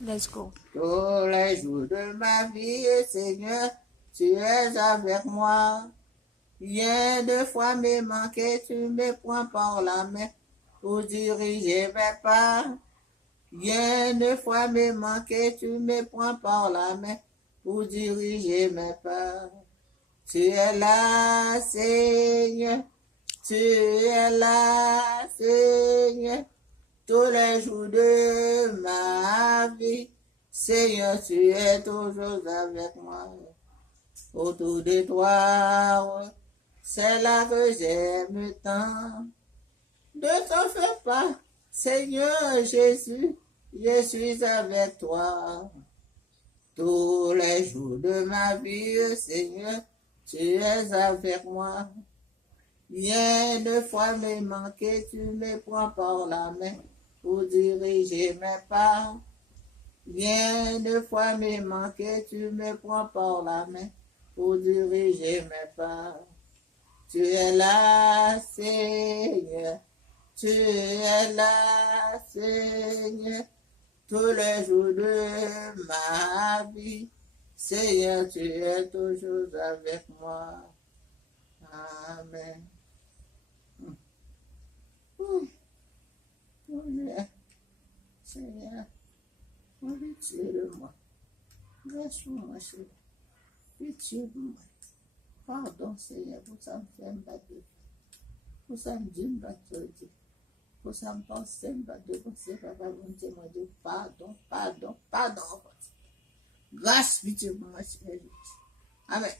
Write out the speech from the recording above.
Let's go. Tous les jours de ma vie, Seigneur, tu es avec moi. Bien de fois me manquer, tu me prends par la main pour diriger mes pas. Bien de fois me manquer, tu me prends par la main pour diriger mes pas. Tu es là, Seigneur. Tu es là, Seigneur, tous les jours de ma vie. Seigneur, tu es toujours avec moi. Autour de toi, c'est là que j'aime tant. Ne t'en fais pas, Seigneur Jésus, je suis avec toi. Tous les jours de ma vie, Seigneur, tu es avec moi. Bien de fois me manquer, tu me prends par la main pour diriger mes pas. Bien de fois me manquer, tu me prends par la main pour diriger mes pas. Tu es là, Seigneur. Tu es là, Seigneur. Tous les jours de ma vie. Seigneur, tu es toujours avec moi. Amen. Seigneur, pitié de moi. Laisse-moi, Seigneur. Pitié de moi. Pardon, Seigneur, pour ça me fait me battre. Pour ça me dit me battre. Pour ça me penser me battre. Pour ça papa mon Dieu m'a dit pardon, pardon, pardon. Grâce, pitié pour moi, Seigneur. Amen.